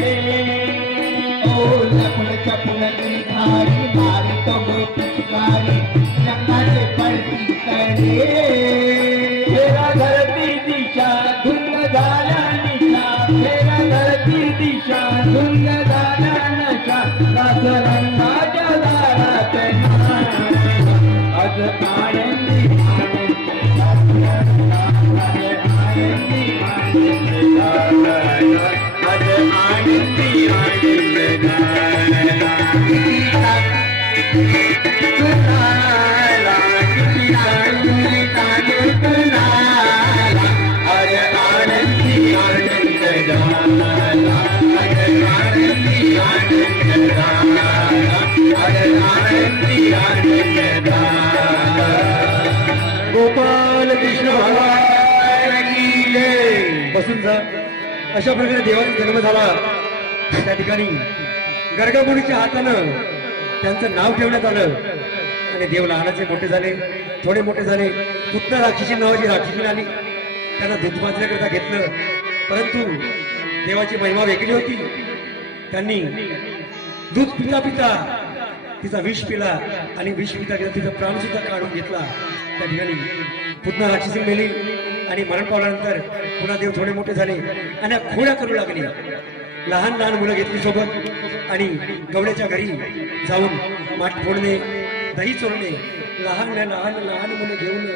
पडे ओ लपून चपून धाडी मारी तो गोपिकारी रंगाचे पडती कडे फेरा धरती दिशा धुंद झाला निशा फेरा धरती दिशा धुंद झाला नशा दास रंगाच्या दारात आज आनंदी गोपाल कृष्ण भगवान की जय. बसून जा. अशा प्रकारे देवाचा जन्म झाला. त्या ठिकाणी गर्गमुनीच्या हातानं त्यांचं नाव ठेवण्यात आलं आणि देव लहानाचे मोठे झाले, थोडे मोठे झाले. पुतना राक्षसी नावाची राक्षसी आली, त्यांना दूध पाजण्याकरता घेतलं. परंतु देवाची महिमा वेगळी होती. त्यांनी दूध पिता पिता तिचा विष पिला आणि विष पिता पिता तिचा प्राण सुद्धा काढून घेतला. त्या ठिकाणी पुतना राक्षसी मेली आणि मरण पावल्यानंतर पुन्हा देव थोडे मोठे झाले आणि खोड्या करू लागले. लहान लहान मुलं घेतली सोबत आणि गवळ्याच्या घरी जाऊन माठ फोडणे, दही चोरणे, लहान लहान लहान मुलं घेऊन